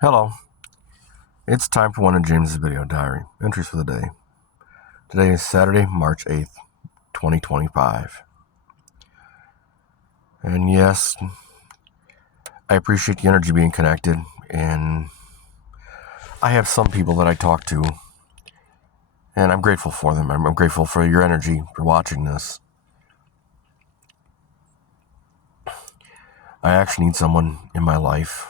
Hello, it's time for one of James's video diary entries for the day. Today is Saturday, March 8th, 2025. And yes, I appreciate the energy being connected, and I have some people that I talk to, and I'm grateful for them. I'm grateful for your energy, for watching this. I actually need someone in my life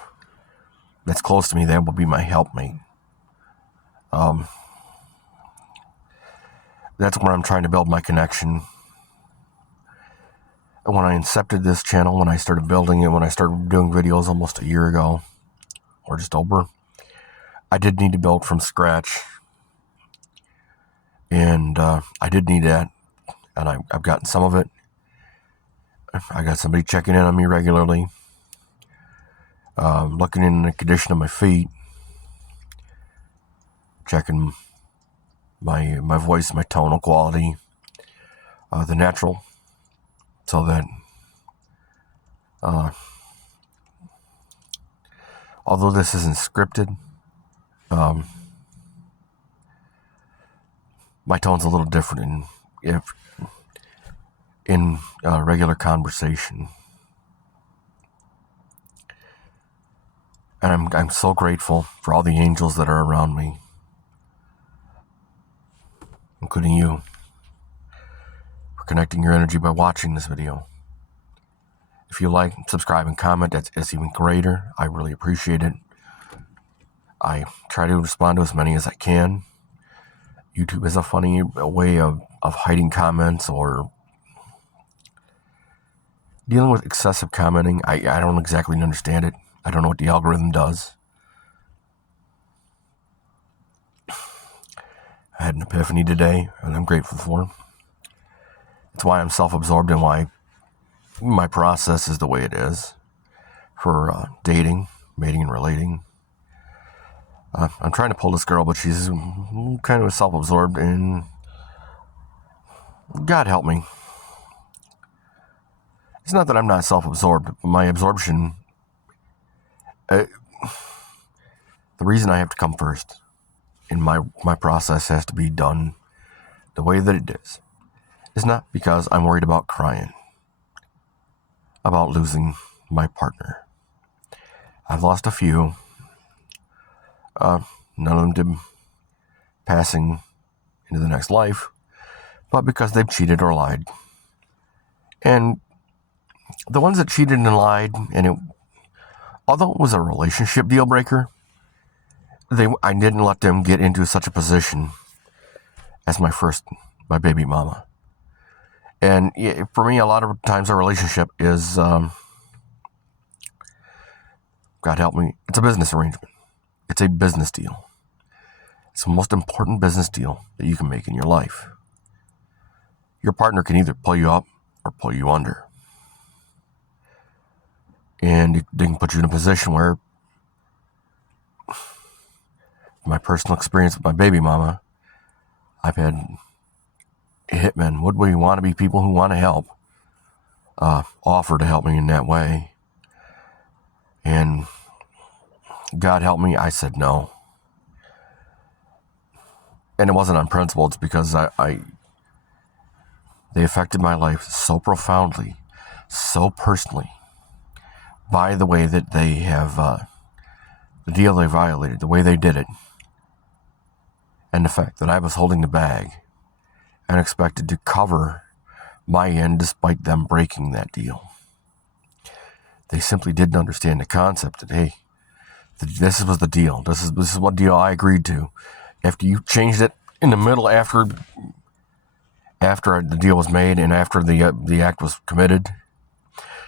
that's close to me that will be my helpmate. That's where I'm trying to build my connection. And when I incepted this channel, when I started building it, when I started doing videos almost a year ago, or just over, I did need to build from scratch. And I did need that. And I've gotten some of it. I got somebody checking in on me regularly, looking in the condition of my feet, checking my voice, my tonal quality, the natural, so that although this isn't scripted, my tone's a little different in regular conversation. And I'm so grateful for all the angels that are around me, including you, for connecting your energy by watching this video. If you like, subscribe, and comment, that's even greater. I really appreciate it. I try to respond to as many as I can. YouTube is a funny way of hiding comments or dealing with excessive commenting. I don't exactly understand it. I don't know what the algorithm does. I had an epiphany today, and I'm grateful for. It's why I'm self-absorbed and why my process is the way it is for dating, mating, and relating. I'm trying to pull this girl, but she's kind of self-absorbed, and God help me. It's not that I'm not self-absorbed. My absorption, the reason I have to come first, and my process has to be done the way that it is not because I'm worried about crying, about losing my partner. I've lost a few. None of them did passing into the next life, but because they've cheated or lied. And the ones that cheated and lied, although it was a relationship deal breaker, I didn't let them get into such a position as my baby mama. And for me, a lot of times a relationship is, God help me, it's a business arrangement. It's a business deal. It's the most important business deal that you can make in your life. Your partner can either pull you up or pull you under. And they can put you in a position where, my personal experience with my baby mama, I've had hitmen, would-be wannabe people who want to help, offer to help me in that way. And God help me, I said no. And it wasn't on principle. It's because they affected my life so profoundly, so personally, by the way that they have, the deal they violated, the way they did it, and the fact that I was holding the bag and expected to cover my end despite them breaking that deal. They simply didn't understand the concept that, hey, this was the deal. This is what deal I agreed to. After you changed it in the middle, after the deal was made and after the act was committed,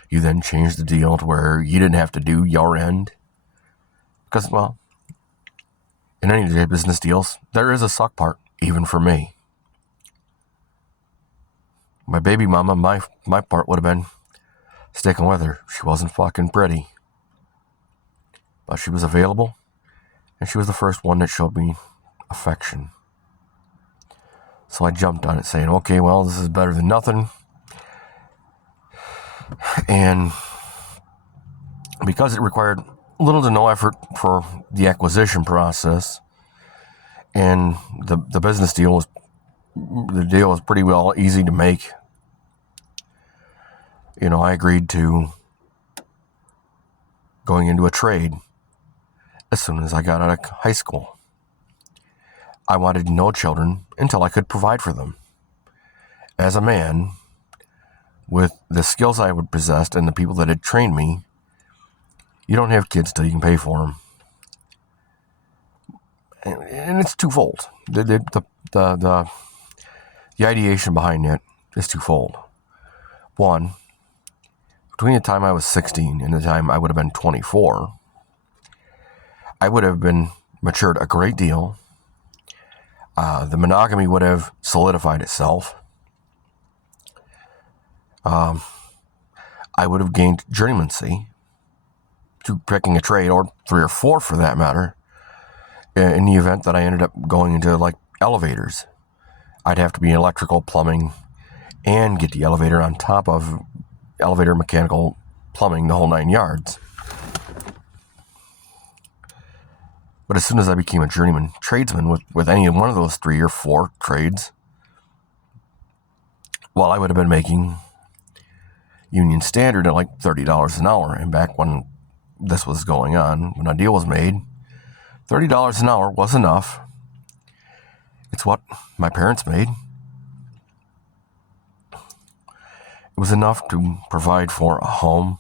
you then changed the deal to where you didn't have to do your end. Because, well, in any business deals, there is a suck part, even for me. My baby mama, my part would have been sticking with her. She wasn't fucking pretty, but she was available, and she was the first one that showed me affection. So I jumped on it saying, okay, well, this is better than nothing. And because it required little to no effort for the acquisition process, and the business deal was pretty well easy to make. I agreed to going into a trade as soon as I got out of high school. I wanted no children until I could provide for them. As a man, with the skills I would possess and the people that had trained me, you don't have kids till you can pay for them. And it's twofold. The ideation behind it is twofold. One, between the time I was 16 and the time I would have been 24, I would have been matured a great deal. The monogamy would have solidified itself. I would have gained journeymancy to picking a trade, or 3 or 4 for that matter, in the event that I ended up going into like elevators. I'd have to be in electrical, plumbing, and get the elevator on top of elevator, mechanical, plumbing, the whole 9 yards. But as soon as I became a journeyman tradesman with any one of those 3 or 4 trades, well, I would have been making union standard at like $30 an hour. And back when this was going on, when a deal was made, $30 an hour was enough. It's what my parents made. It was enough to provide for a home,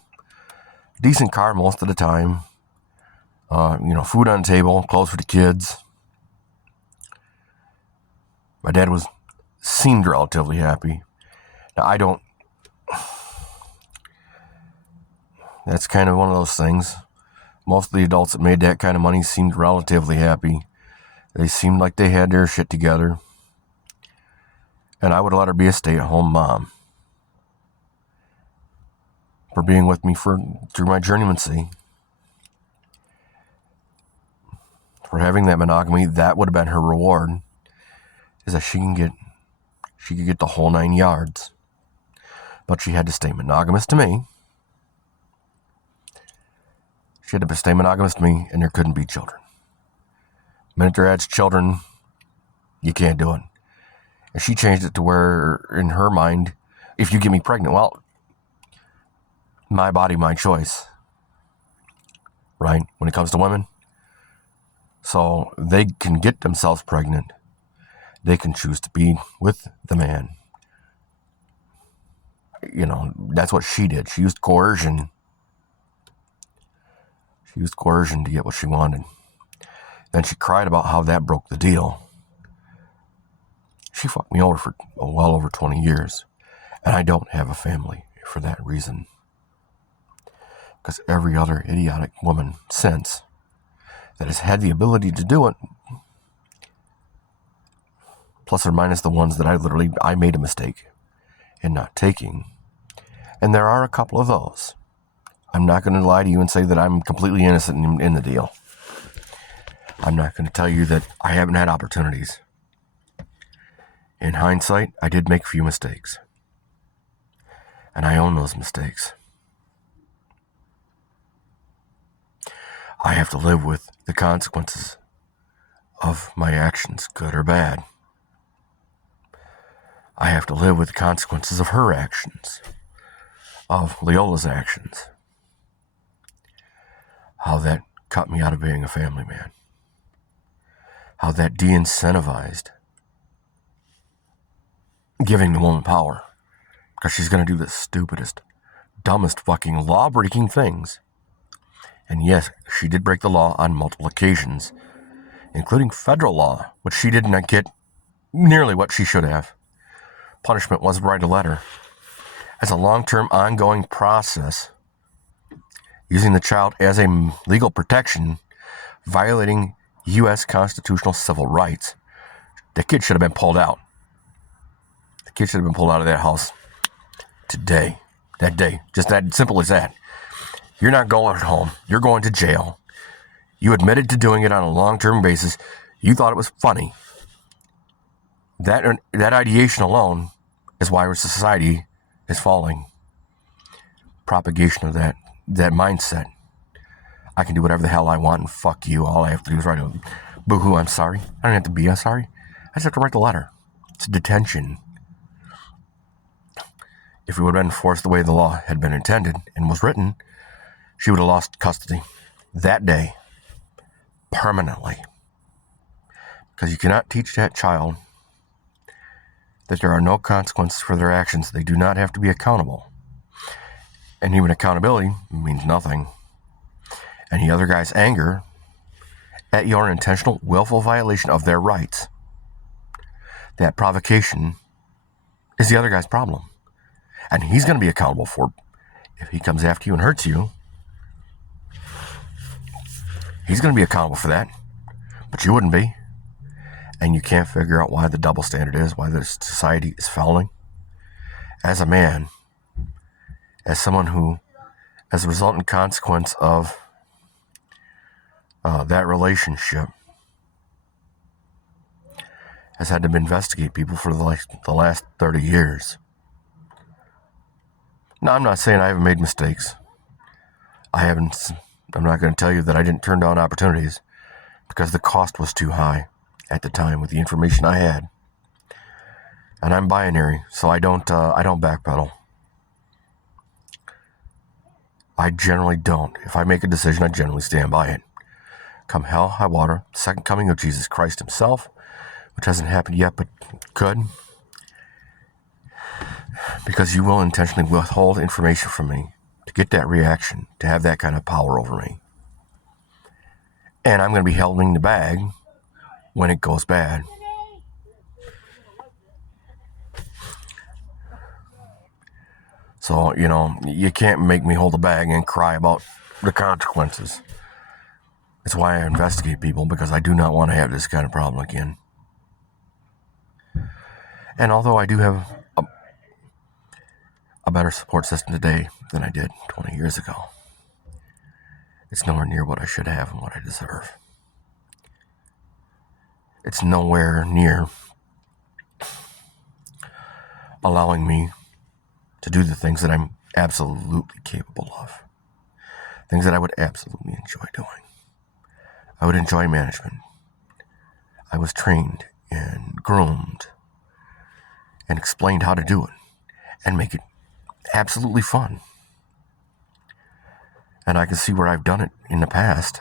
decent car most of the time, food on the table, clothes for the kids. My dad seemed relatively happy. Now, that's kind of one of those things. Most of the adults that made that kind of money seemed relatively happy. They seemed like they had their shit together. And I would let her be a stay-at-home mom for being with me through my journeymancy. For having that monogamy, that would have been her reward, is that she could get the whole 9 yards. But she had to stay monogamous to me. She had to stay monogamous to me, and there couldn't be children. The minute there adds children, you can't do it. And she changed it to where, in her mind, if you get me pregnant, well, my body, my choice. Right? When it comes to women. So they can get themselves pregnant. They can choose to be with the man. That's what she did. She used coercion. She used coercion to get what she wanted. Then she cried about how that broke the deal. She fucked me over for well over 20 years. And I don't have a family for that reason. Because every other idiotic woman since that has had the ability to do it, plus or minus the ones that I made a mistake in not taking. And there are a couple of those. I'm not going to lie to you and say that I'm completely innocent in the deal. I'm not going to tell you that I haven't had opportunities. In hindsight, I did make a few mistakes. And I own those mistakes. I have to live with the consequences of my actions, good or bad. I have to live with the consequences of her actions, of Leola's actions. How that cut me out of being a family man. How that de-incentivized giving the woman power. Because she's going to do the stupidest, dumbest fucking law-breaking things. And yes, she did break the law on multiple occasions, including federal law, which she did not get nearly what she should have. Punishment was write a letter. As a long-term ongoing process, using the child as a legal protection, violating U.S. constitutional civil rights, the kid should have been pulled out. The kid should have been pulled out of that house today, that day. Just that simple as that. You're not going home. You're going to jail. You admitted to doing it on a long-term basis. You thought it was funny. That ideation alone is why our society is falling. Propagation of that mindset. I can do whatever the hell I want and fuck you. All I have to do is write a boo-hoo, I'm sorry. I don't have to be I'm sorry. I just have to write the letter. It's detention. If it would have been enforced the way the law had been intended and was written, she would have lost custody that day permanently. Because you cannot teach that child that there are no consequences for their actions. They do not have to be accountable. And even accountability means nothing. And the other guy's anger at your intentional, willful violation of their rights, that provocation is the other guy's problem. And he's going to be accountable for it. If he comes after you and hurts you, he's going to be accountable for that. But you wouldn't be. And you can't figure out why the double standard is, why this society is failing. As a man, as someone who, as a resultant consequence of that relationship, has had to investigate people for the last 30 years. Now, I'm not saying I haven't made mistakes. I'm not going to tell you that I didn't turn down opportunities because the cost was too high at the time with the information I had. And I'm binary, so I don't backpedal. I generally don't. If I make a decision, I generally stand by it. Come hell, high water, second coming of Jesus Christ himself, which hasn't happened yet, but could. Because you will intentionally withhold information from me to get that reaction, to have that kind of power over me. And I'm going to be holding the bag when it goes bad. So, you can't make me hold the bag and cry about the consequences. It's why I investigate people, because I do not want to have this kind of problem again. And although I do have a better support system today than I did 20 years ago, it's nowhere near what I should have and what I deserve. It's nowhere near allowing me to do the things that I'm absolutely capable of. Things that I would absolutely enjoy doing. I would enjoy management. I was trained and groomed and explained how to do it and make it absolutely fun. And I can see where I've done it in the past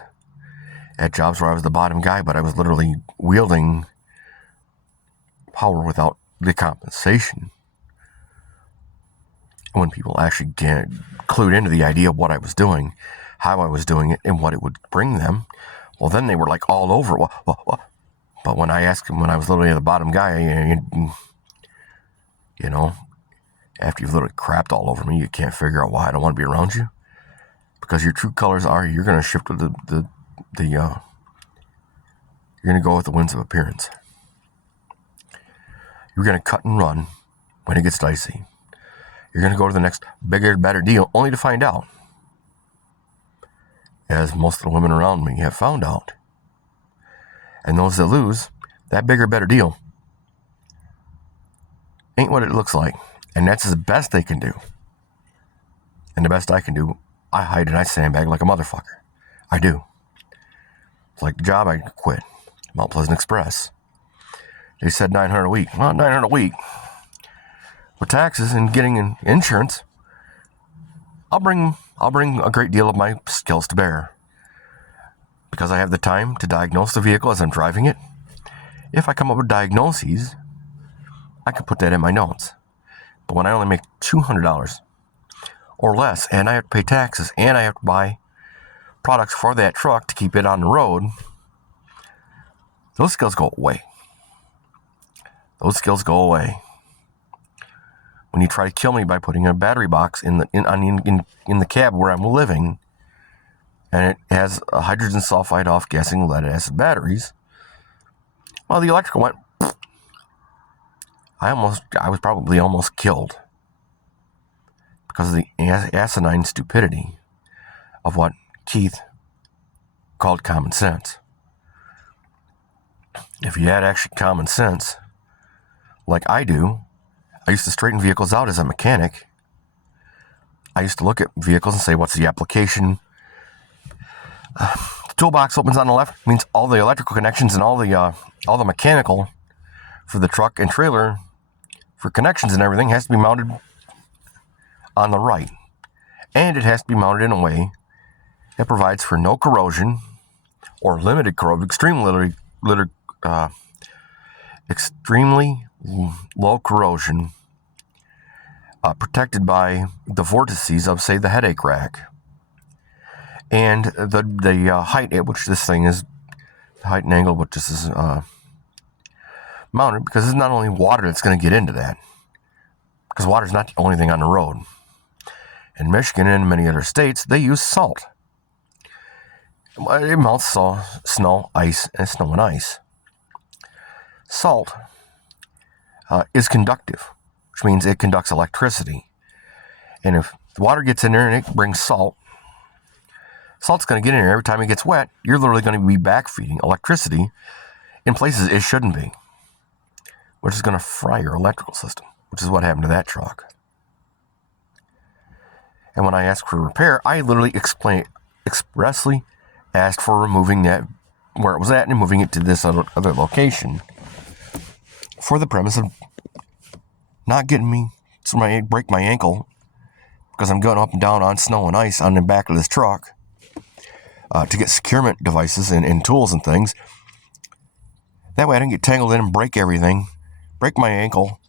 at jobs where I was the bottom guy, but I was literally wielding power without the compensation. When people actually get clued into the idea of what I was doing, how I was doing it, and what it would bring them, well, then they were like all over it. Well. But when I asked them, when I was literally the bottom guy, after you've literally crapped all over me, you can't figure out why I don't want to be around you. Because your true colors are, you're going to shift with you're going to go with the winds of appearance. You're going to cut and run when it gets dicey. You're going to go to the next bigger, better deal, only to find out, as most of the women around me have found out. And those that lose, that bigger, better deal ain't what it looks like. And that's the best they can do. And the best I can do, I hide and I sandbag like a motherfucker. I do. It's like the job I quit, Mount Pleasant Express. They said $900 a week. Well, $900 a week. With taxes and getting insurance, I'll bring a great deal of my skills to bear. Because I have the time to diagnose the vehicle as I'm driving it. If I come up with diagnoses, I can put that in my notes. But when I only make $200 or less, and I have to pay taxes, and I have to buy products for that truck to keep it on the road, those skills go away. Those skills go away. When you try to kill me by putting a battery box in the cab where I'm living, and it has a hydrogen sulfide off-gassing lead acid batteries, well, the electrical went. I was probably almost killed because of the asinine stupidity of what Keith called common sense. If you had actually common sense, like I do, I used to straighten vehicles out as a mechanic. I used to look at vehicles and say, what's the application The toolbox opens on the left, means all the electrical connections and all the mechanical for the truck and trailer for connections and everything has to be mounted on the right. And it has to be mounted in a way that provides for no corrosion or limited corrosion, extremely low corrosion, protected by the vortices of, say, the headache rack. And the height at which this thing is, the height and angle which this is mounted, because it's not only water that's going to get into that, because water is not the only thing on the road. In Michigan and many other states, they use salt. It melts snow, ice, and snow and ice. Salt is conductive, which means it conducts electricity. And if the water gets in there and it brings salt, salt's going to get in there. Every time it gets wet, you're literally going to be backfeeding electricity in places it shouldn't be, which is going to fry your electrical system, which is what happened to that truck. And when I asked for repair, I literally expressly asked for removing that where it was at and moving it to this other location, for the premise of not getting me so I break my ankle because I'm going up and down on snow and ice on the back of this truck to get securement devices and tools and things. That way I didn't get tangled in and break everything, break my ankle,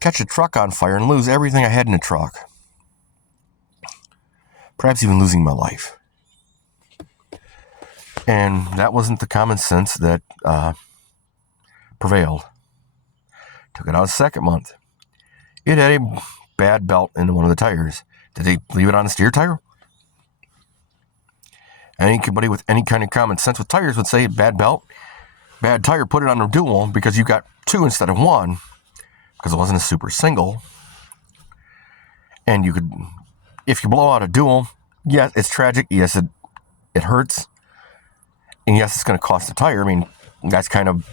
catch a truck on fire, and lose everything I had in the truck. Perhaps even losing my life. And that wasn't the common sense that prevailed. Took it out a second month. It had a bad belt in one of the tires. Did they leave it on the steer tire? Anybody with any kind of common sense with tires would say bad belt, bad tire, put it on a dual because you got two instead of one, because it wasn't a super single. And you could, if you blow out a dual, yes, it's tragic. Yes, it hurts. And yes, it's going to cost the tire. I mean, that's kind of,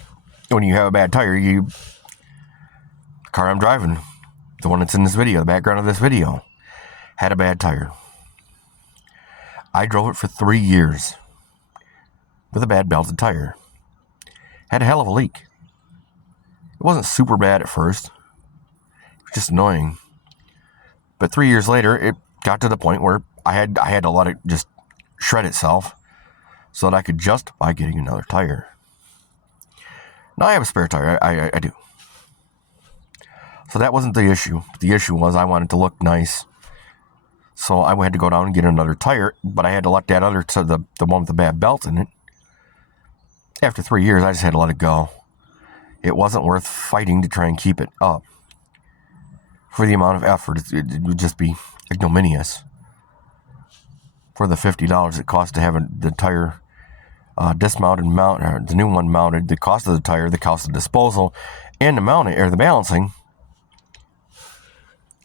when you have a bad tire, the car I'm driving, the one that's in this video, the background of this video, had a bad tire. I drove it for 3 years with a bad belted tire. Had a hell of a leak. It wasn't super bad at first. It was just annoying. But 3 years later, it got to the point where I had to let it just shred itself so that I could justify getting another tire. Now I have a spare tire. I do. So that wasn't the issue. The issue was I wanted to look nice. So I had to go down and get another tire, but I had to let that other, to the one with the bad belt in it. After 3 years, I just had to let it go. It wasn't worth fighting to try and keep it up. For the amount of effort, it would just be ignominious. For the $50 it cost to have the tire dismounted, or the new one mounted, the cost of the tire, the cost of disposal, and the mounting or the balancing,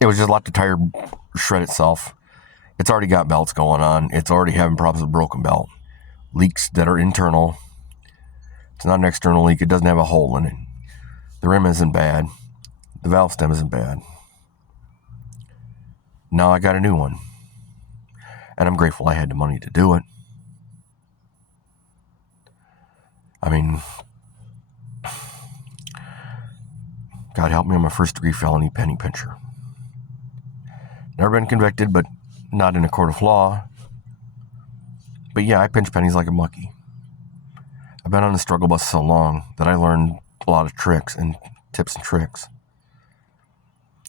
it was just let the tire shred itself. It's already got belts going on. It's already having problems with broken belt. Leaks that are internal. It's not an external leak. It doesn't have a hole in it. The rim isn't bad. The valve stem isn't bad. Now I got a new one. And I'm grateful I had the money to do it. I mean, God help me, I'm a first-degree felony penny pincher. Never been convicted, but not in a court of law. But yeah, I pinch pennies like a mucky. I've been on the struggle bus so long that I learned a lot of tricks and tips and tricks.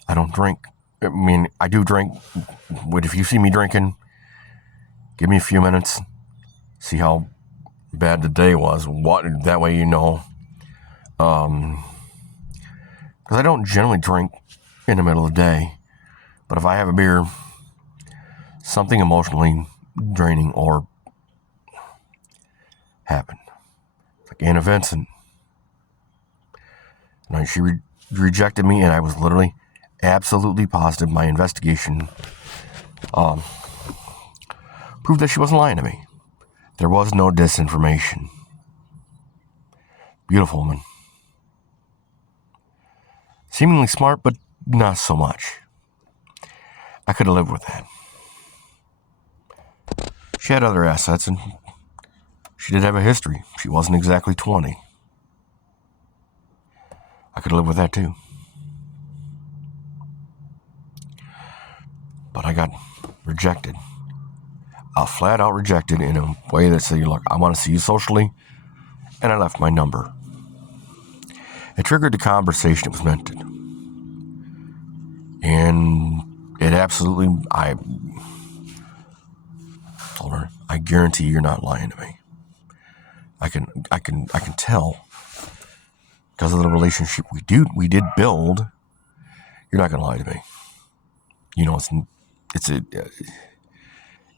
I don't drink. I mean, I do drink. But if you see me drinking, give me a few minutes. See how bad the day was. That way you know. Because I don't generally drink in the middle of the day. But if I have a beer, something emotionally draining or happened. Like Anna Vincent. And she rejected me, and I was literally absolutely positive my investigation proved that she wasn't lying to me. There was no disinformation. Beautiful woman. Seemingly smart, but not so much. I could have lived with that. She had other assets, and She did have a history. She wasn't exactly 20. I could live with that too. But I got rejected. Flat out rejected in a way that said, look, I want to see you socially. And I left my number. It triggered the conversation it was meant to do. And it absolutely, I told her, I guarantee you're not lying to me. I can tell because of the relationship we did build. You're not going to lie to me. You know, it's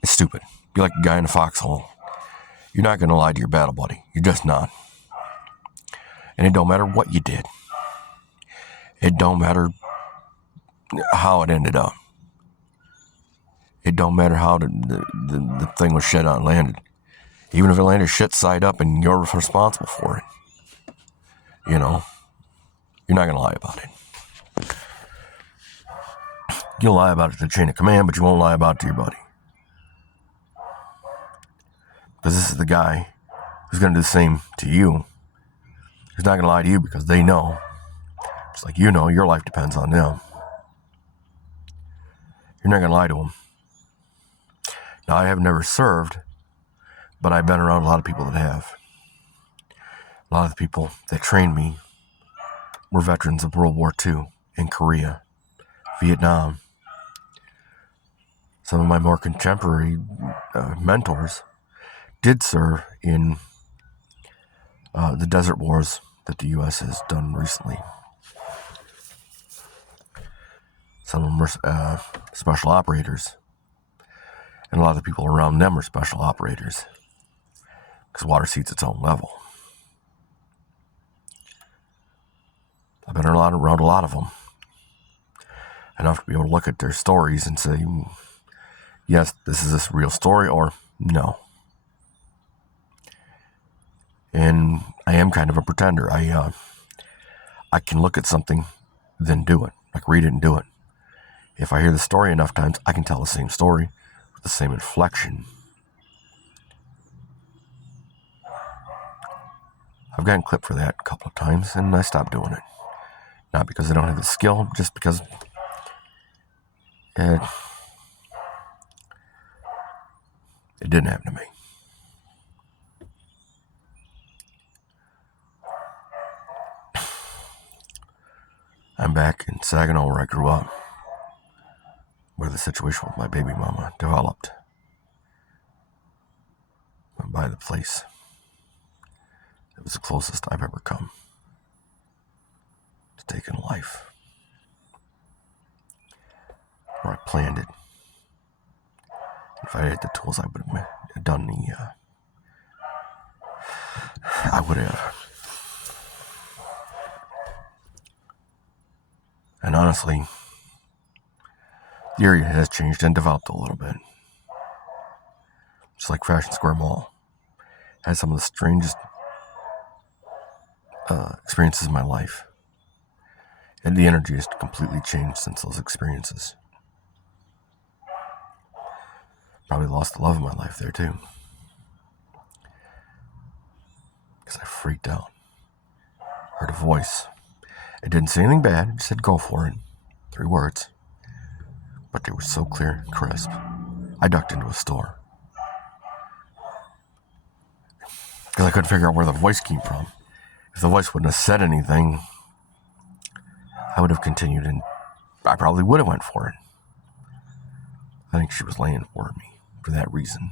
stupid. Be like a guy in a foxhole. You're not going to lie to your battle buddy. You're just not. And it don't matter what you did. It don't matter how it ended up. It don't matter how the thing was shit on landed. Even if it landed shit side up and you're responsible for it. You know, you're not going to lie about it. You'll lie about it to the chain of command, but you won't lie about it to your buddy. Because this is the guy who's going to do the same to you. He's not going to lie to you because they know. Just like you know, your life depends on them. You're not going to lie to them. Now, I have never served, but I've been around a lot of people that have. A lot of the people that trained me were veterans of World War II in Korea, Vietnam. Some of my more contemporary mentors did serve in the desert wars that the U.S. has done recently. Some of them were special operators. And a lot of the people around them are special operators. Because water seats its own level. I've been around a lot of them. Enough to be able to look at their stories and say, yes, this is a real story, or no. And I am kind of a pretender. I can look at something, then do it. I can read it and do it. If I hear the story enough times, I can tell the same story with the same inflection. I've gotten clipped for that a couple of times, and I stopped doing it. Not because I don't have the skill, just because it didn't happen to me. I'm back in Saginaw where I grew up, where the situation with my baby mama developed. Went by the place. It was the closest I've ever come to taking life. Where I planned it. If I had the tools, I would have done I would have. And honestly, the area has changed and developed a little bit. Just like Fashion Square Mall. Had some of the strangest experiences in my life. And the energy has completely changed since those experiences. Probably lost the love of my life there too. Because I freaked out. Heard a voice. It didn't say anything bad. It said, go for it. 3 words. But they were so clear and crisp. I ducked into a store. Because I couldn't figure out where the voice came from. If the voice wouldn't have said anything, I would have continued and I probably would have went for it. I think she was laying for me for that reason.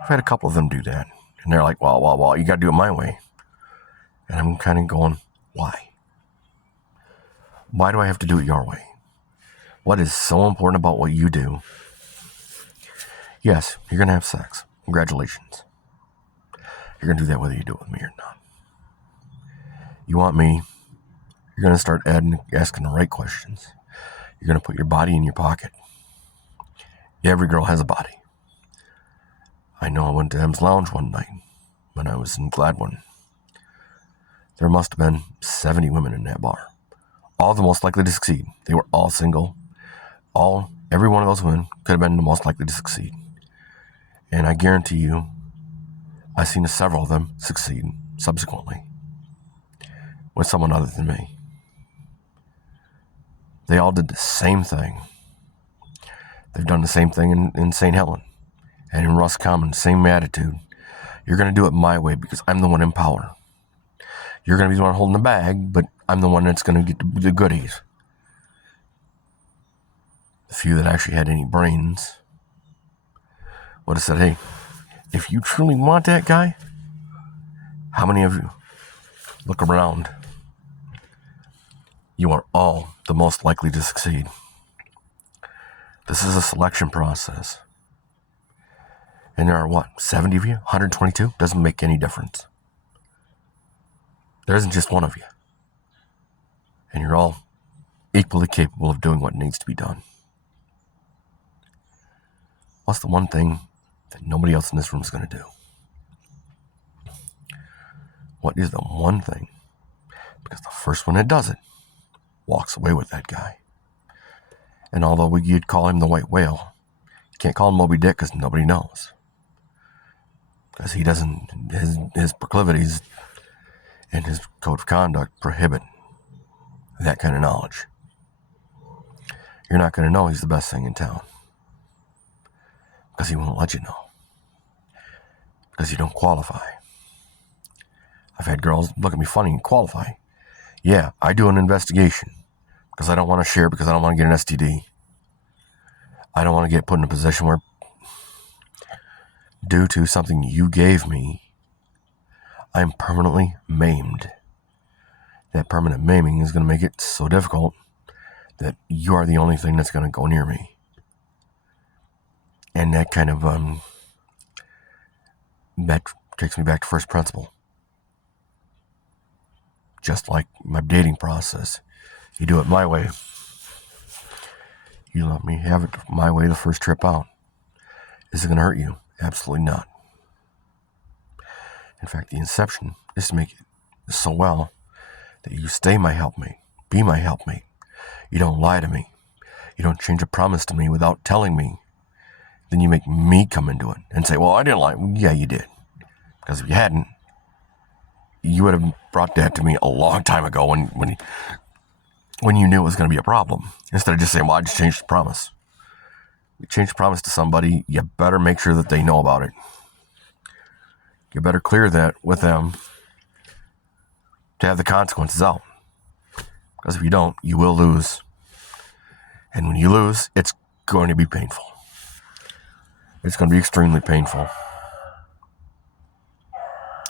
I've had a couple of them do that. And they're like, well, you got to do it my way. And I'm kind of going, why? Why do I have to do it your way? What is so important about what you do? Yes, you're going to have sex. Congratulations. You're going to do that whether you do it with me or not. You want me, you're going to start asking the right questions. You're going to put your body in your pocket. Every girl has a body. I know I went to M's Lounge one night when I was in Gladwin. There must have been 70 women in that bar. All the most likely to succeed. They were all single. Every one of those women could have been the most likely to succeed. And I guarantee you, I've seen several of them succeed subsequently with someone other than me. They all did the same thing. They've done the same thing in St. Helen and in Roscommon, same attitude. You're going to do it my way because I'm the one in power. You're going to be the one holding the bag, but I'm the one that's going to get the goodies. The few that actually had any brains would have said, hey, if you truly want that guy, how many of you look around? You are all the most likely to succeed. This is a selection process. And there are 70 of you? 122? Doesn't make any difference. There isn't just one of you. And you're all equally capable of doing what needs to be done. What's the one thing that nobody else in this room is going to do? What is the one thing? Because the first one that does it walks away with that guy. And although you'd call him the white whale, you can't call him Moby Dick because nobody knows. Because he doesn't, his proclivities and his code of conduct prohibit that kind of knowledge. You're not going to know he's the best thing in town. Because he won't let you know. Because you don't qualify. I've had girls look at me funny and qualify. Yeah, I do an investigation. Because I don't want to share, because I don't want to get an STD. I don't want to get put in a position where, due to something you gave me, I'm permanently maimed. That permanent maiming is going to make it so difficult that you are the only thing that's going to go near me. And that kind of, that takes me back to first principle. Just like my dating process. You do it my way. You let me have it my way the first trip out. Is it going to hurt you? Absolutely not. In fact, the inception is to make it so well that you stay my helpmate, be my helpmate. You don't lie to me. You don't change a promise to me without telling me. Then you make me come into it and say, well, I didn't lie. Well, yeah, you did. Because if you hadn't, you would have brought that to me a long time ago when you knew it was going to be a problem. Instead of just saying, well, I just changed the promise. You change the promise to somebody, you better make sure that they know about it. You better clear that with them to have the consequences out. Because if you don't, you will lose. And when you lose, it's going to be painful. It's going to be extremely painful.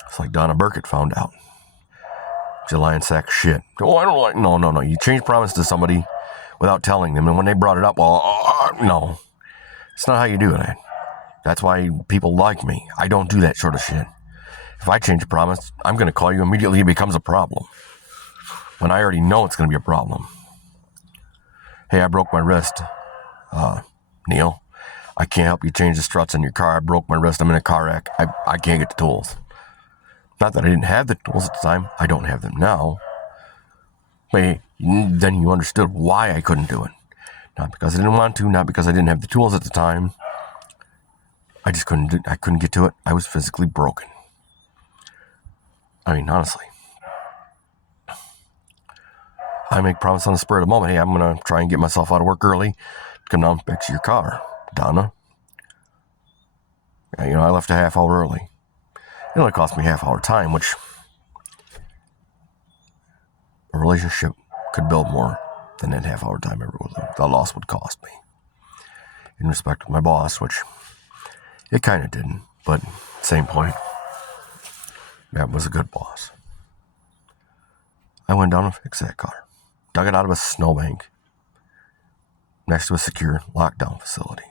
It's like Donna Burkett found out. She's a lying sack of shit. Oh, I don't like... No. You change promise to somebody without telling them. And when they brought it up, no. It's not how you do it. That's why people like me. I don't do that sort of shit. If I change a promise, I'm going to call you immediately. It becomes a problem. When I already know it's going to be a problem. Hey, I broke my wrist. Neil, I can't help you change the struts in your car. I broke my wrist. I'm in a car wreck. I can't get the tools. Not that I didn't have the tools at the time. I don't have them now. But then you understood why I couldn't do it. Not because I didn't want to, not because I didn't have the tools at the time. I just couldn't get to it. I was physically broken. I mean, honestly. I make promise on the spur of the moment. Hey, I'm going to try and get myself out of work early. Come down and fix your car, Donna. I left a half hour early. It only cost me half hour time, which a relationship could build more than that half hour time ever would. The loss would cost me. In respect to my boss, which it kind of didn't, but same point. That was a good boss. I went down and fixed that car. Dug it out of a snowbank next to a secure lockdown facility.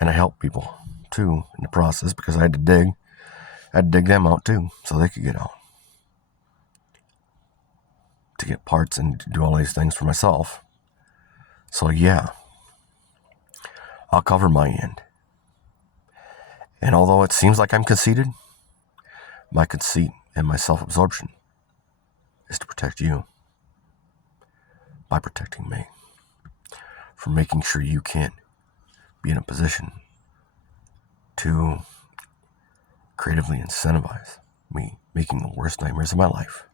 And I helped people, too, in the process because I had to dig them out, too, so they could get out. To get parts and to do all these things for myself. So, yeah, I'll cover my end. And although it seems like I'm conceited, my conceit and my self-absorption is to protect you by protecting me from making sure you can't be in a position to creatively incentivize me making the worst nightmares of my life,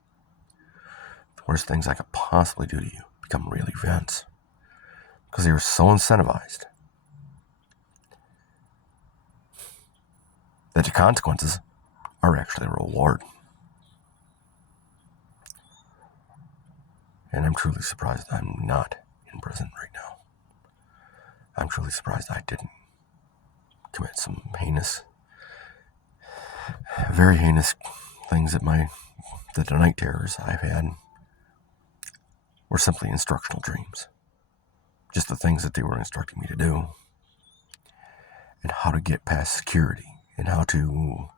the worst things I could possibly do to you, become real events. Because they were so incentivized that the consequences are actually a reward. And I'm truly surprised I'm not in prison right now. I'm truly surprised I didn't commit some heinous, very heinous things that the night terrors I've had were simply instructional dreams. Just the things that they were instructing me to do, and how to get past security, and how to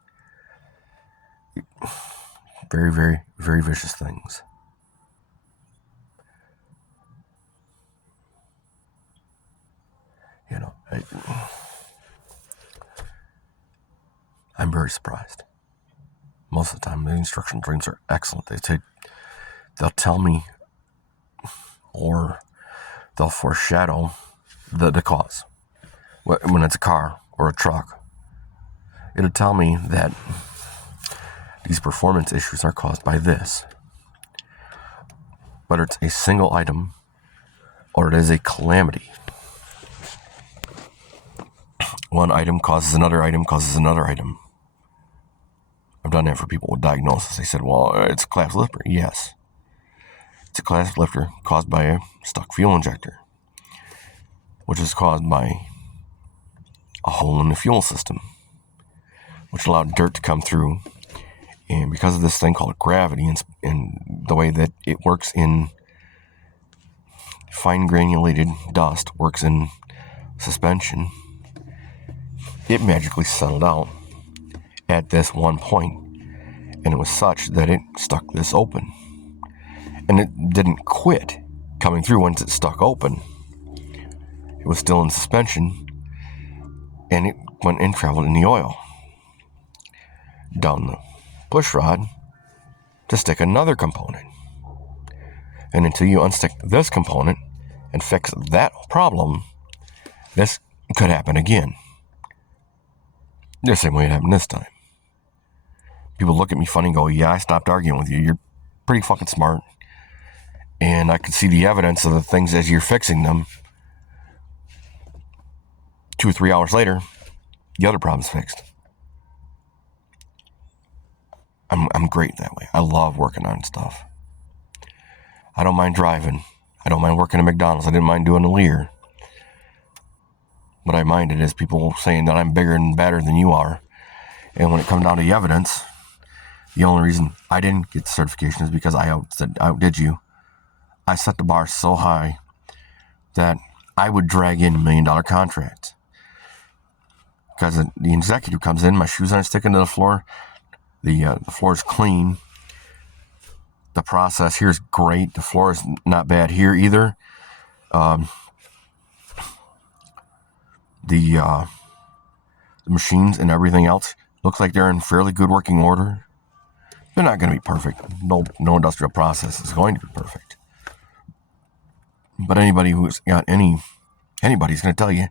very, very, very vicious things. You know, I'm very surprised. Most of the time, the instructional dreams are excellent. They'll tell me, or they'll foreshadow the cause. When it's a car or a truck, it'll tell me that these performance issues are caused by this. Whether it's a single item or it is a calamity. One item causes another item, causes another item. I've done that for people with diagnosis. They said, well, it's a collapsed lifter. Yes. It's a collapsed lifter caused by a stuck fuel injector, which is caused by a hole in the fuel system, which allowed dirt to come through. And because of this thing called gravity and the way that it works in fine granulated dust, works in suspension, it magically settled out at this one point. And it was such that it stuck this open. And it didn't quit coming through once it stuck open. It was still in suspension, and it went and traveled in the oil down the push rod to stick another component. And until you unstick this component and fix that problem, this could happen again. The same way it happened this time. People look at me funny and go, yeah, I stopped arguing with you. You're pretty fucking smart. And I could see the evidence of the things as you're fixing them. 2 or 3 hours later, the other problem's fixed. I'm great that way. I love working on stuff. I don't mind driving. I don't mind working at McDonald's. I didn't mind doing a Lear. What I minded is people saying that I'm bigger and better than you are. And when it comes down to the evidence, the only reason I didn't get the certification is because I outdid you. I set the bar so high that I would drag in $1 million contracts. Because the executive comes in, my shoes aren't sticking to the floor, the floor is clean, the process here is great, the floor is not bad here either. The machines and everything else looks like they're in fairly good working order. They're not going to be perfect. No industrial process is going to be perfect. But anybody who's got anybody's going to tell you,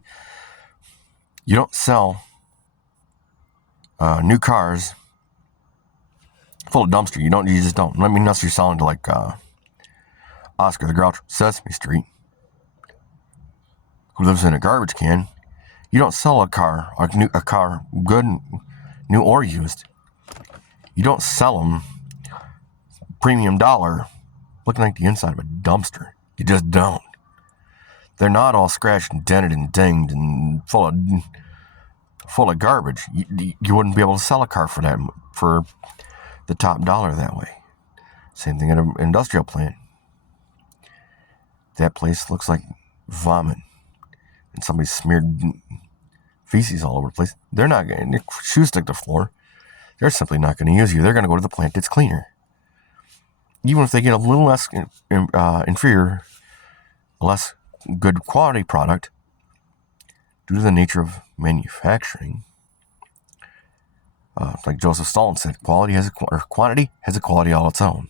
you don't sell new cars full of dumpster. You just don't. I mean, unless you're selling to like Oscar the Grouch, Sesame Street, who lives in a garbage can. You don't sell a car, good, new or used. You don't sell them premium dollar, looking like the inside of a dumpster. You just don't. They're not all scratched and dented and dinged and full of garbage. You wouldn't be able to sell a car for that, for the top dollar that way. Same thing at an industrial plant. That place looks like vomit, and somebody smeared feces all over the place. They're not going to, shoes stick to the floor. They're simply not going to use you. They're going to go to the plant that's cleaner. Even if they get a little less inferior, less good quality product, due to the nature of manufacturing, like Joseph Stalin said, quantity has a quality all its own.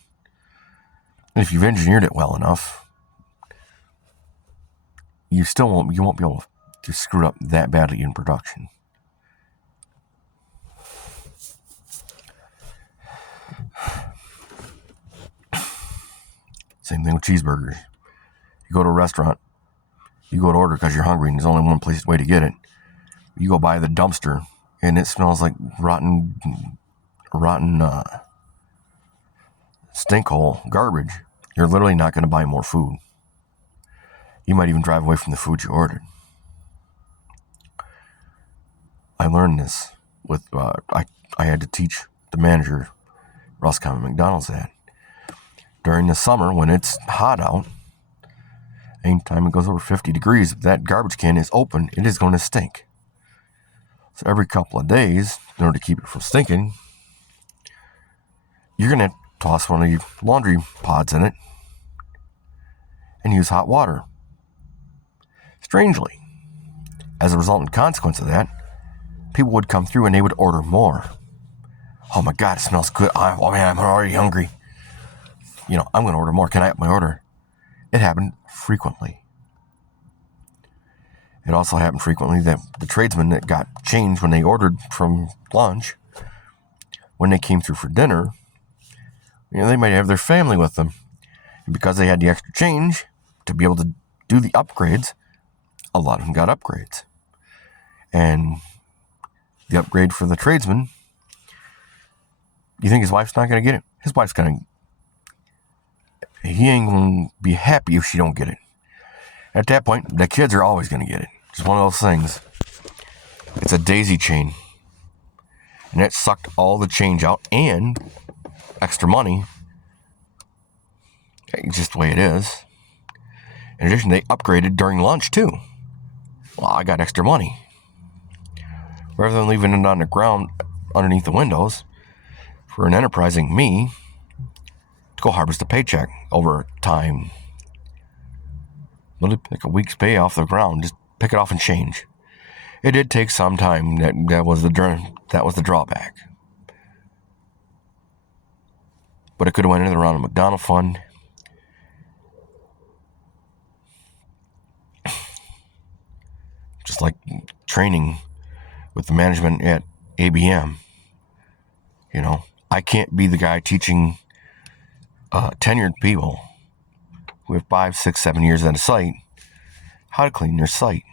And if you've engineered it well enough, you won't be able to screw it up that badly in production. Same thing with cheeseburgers. You go to a restaurant, you go to order because you're hungry and there's only one way to get it. You go by the dumpster and it smells like rotten stink hole garbage. You're literally not going to buy more food. You might even drive away from the food you ordered. I learned this with, I had to teach the manager, Roscommon McDonald's, that during the summer when it's hot out, anytime it goes over 50 degrees, if that garbage can is open, it is going to stink. So every couple of days, in order to keep it from stinking, you're going to toss one of your laundry pods in it and use hot water. Strangely, as a resultant consequence of that, people would come through and they would order more. Oh my God, it smells good. Oh man, I'm already hungry. I'm going to order more. Can I up my order? It happened frequently. It also happened frequently that the tradesmen that got change when they ordered from lunch, when they came through for dinner, they might have their family with them. And because they had the extra change to be able to do the upgrades, a lot of them got upgrades. And the upgrade for the tradesman, you think his wife's not going to get it? His wife's going to... He ain't going to be happy if she don't get it. At that point, the kids are always going to get it. It's one of those things. It's a daisy chain. And it sucked all the change out and extra money. It's just the way it is. In addition, they upgraded during lunch too. Well, I got extra money. Rather than leaving it on the ground underneath the windows, for an enterprising me to go harvest a paycheck over time. Literally pick a week's pay off the ground, just pick it off and change. It did take some time. That was the drawback. But it could have went into the Ronald McDonald Fund. Just like training with the management at ABM. I can't be the guy teaching tenured people who have 5, 6, 7 years at a site how to clean their site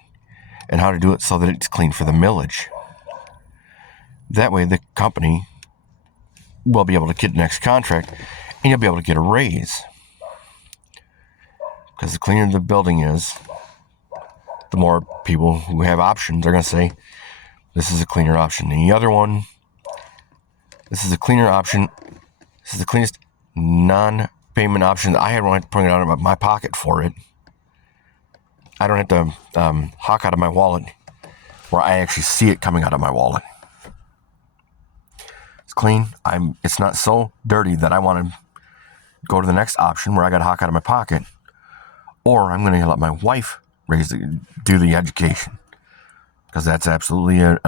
and how to do it so that it's clean for the millage. That way the company will be able to get the next contract and you'll be able to get a raise. Because the cleaner the building is, the more people who have options are going to say, this is a cleaner option. And the other one, this is a cleaner option. This is the cleanest non-payment option. I had one to put it out of my pocket for it. I don't have to hawk out of my wallet where I actually see it coming out of my wallet. It's clean. It's not so dirty that I want to go to the next option where I got to hawk out of my pocket. Or I'm going to let my wife do the education. Because that's absolutely an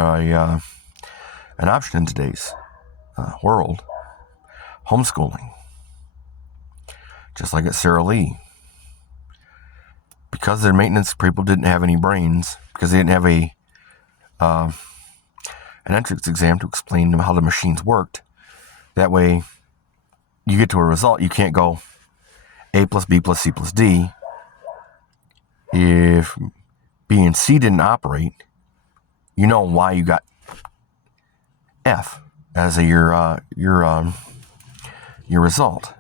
option in today's world. Homeschooling. Just like at Sara Lee. Because their maintenance people didn't have any brains, because they didn't have an entrance exam to explain them how the machines worked, that way you get to a result. You can't go A plus B plus C plus D. If B and C didn't operate, you know why you got F as your result.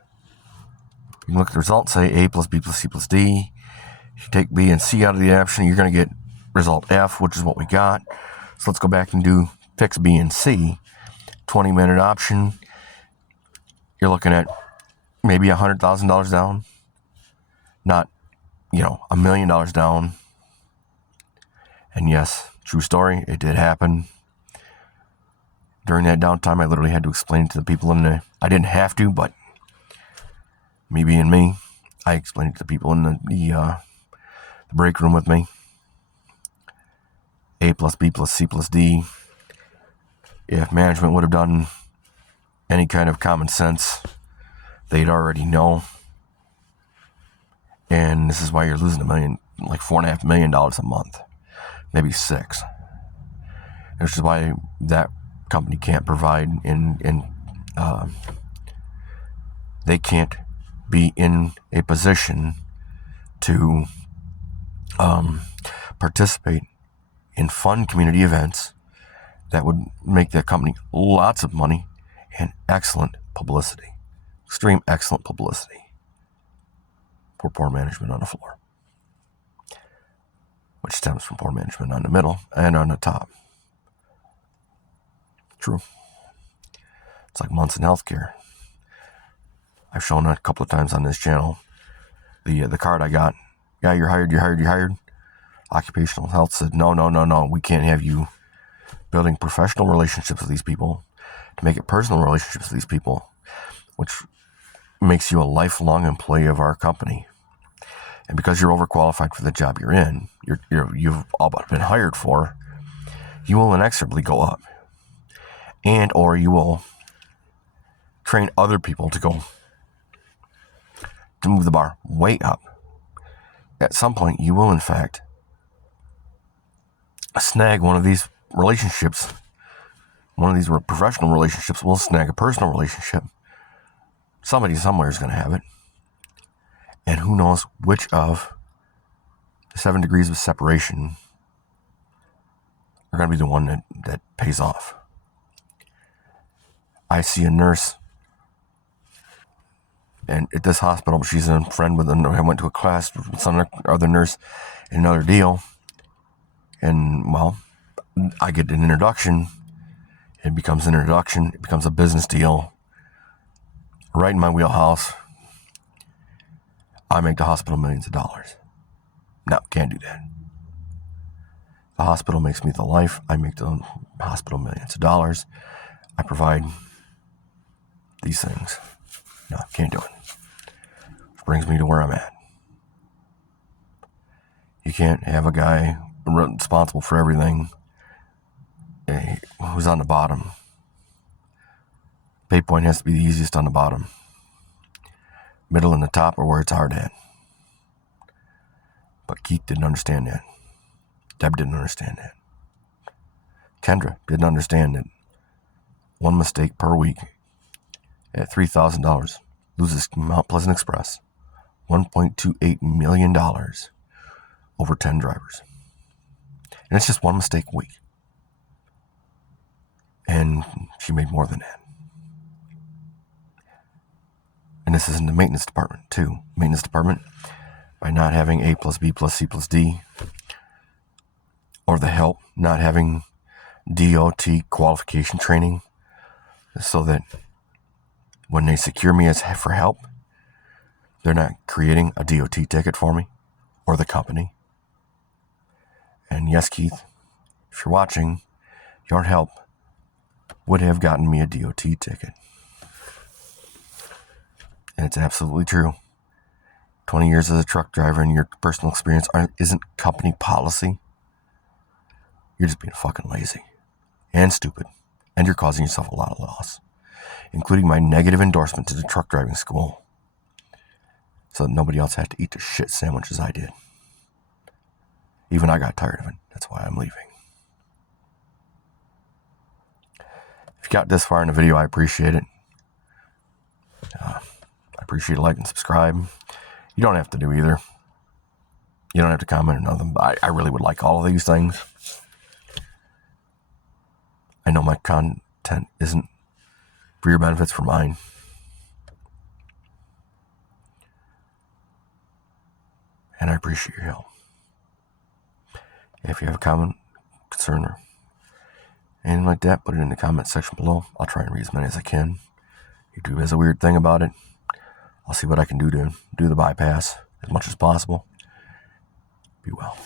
You can look at the result, say A plus B plus C plus D. If you take B and C out of the option, you're going to get result F, which is what we got. So let's go back and fix B and C. 20-minute option. You're looking at maybe $100,000 down. Not, $1 million down. And yes, true story, it did happen. During that downtime, I literally had to explain it to the people I didn't have to, but me being me, I explained it to the people in the break room with me. A plus B plus C plus D. If management would have done any kind of common sense, they'd already know. And this is why you're losing $4.5 million a month, maybe $6 million. Which is why that company can't provide they can't be in a position to participate in fun community events that would make the company lots of money and excellent publicity, extreme excellent publicity for poor management on the floor, which stems from poor management on the middle and on the top. True. It's like Munson Healthcare. I've shown it a couple of times on this channel. The card I got, yeah, you're hired. Occupational Health said, no, we can't have you building professional relationships with these people to make it personal relationships with these people, which makes you a lifelong employee of our company. And because you're overqualified for the job you're in, you've all but been hired for, you will inexorably go up. And or you will train other people to move the bar way up. At some point, you will, in fact, snag one of these relationships. One of these professional relationships will snag a personal relationship. Somebody somewhere is going to have it. And who knows which of the 7 degrees of separation are going to be the one that pays off. I see a nurse, and at this hospital, she's a friend with I went to a class with some other nurse in another deal. And, well, I get an introduction. It becomes an introduction. It becomes a business deal. Right in my wheelhouse. I make the hospital millions of dollars. No, can't do that. The hospital makes me the life. I make the hospital millions of dollars. I provide these things. No, can't do it. Which brings me to where I'm at. You can't have a guy responsible for everything who's on the bottom. Pay point has to be the easiest on the bottom. Middle and the top are where it's hard at. But Keith didn't understand that. Deb didn't understand that. Kendra didn't understand that one mistake per week at $3,000 loses Mount Pleasant Express $1.28 million over 10 drivers. And it's just one mistake a week. And she made more than that. And this is in the maintenance department too. Maintenance department, by not having A plus B plus C plus D, or the help, not having DOT qualification training, so that when they secure me as for help, they're not creating a DOT ticket for me or the company. And yes, Keith, if you're watching, your help would have gotten me a DOT ticket. And it's absolutely true. 20 years as a truck driver and your personal experience isn't company policy. You're just being fucking lazy and stupid. And you're causing yourself a lot of loss, including my negative endorsement to the truck driving school, so that nobody else had to eat the shit sandwiches I did. Even I got tired of it. That's why I'm leaving. If you got this far in the video, I appreciate it. I appreciate a like and subscribe. You don't have to do either. You don't have to comment on them, but I really would like all of these things. I know my content isn't for your benefits, for mine. And I appreciate your help. If you have a comment, concern, or anything like that, put it in the comment section below. I'll try and read as many as I can. YouTube has a weird thing about it. I'll see what I can do to do the bypass as much as possible. Be well.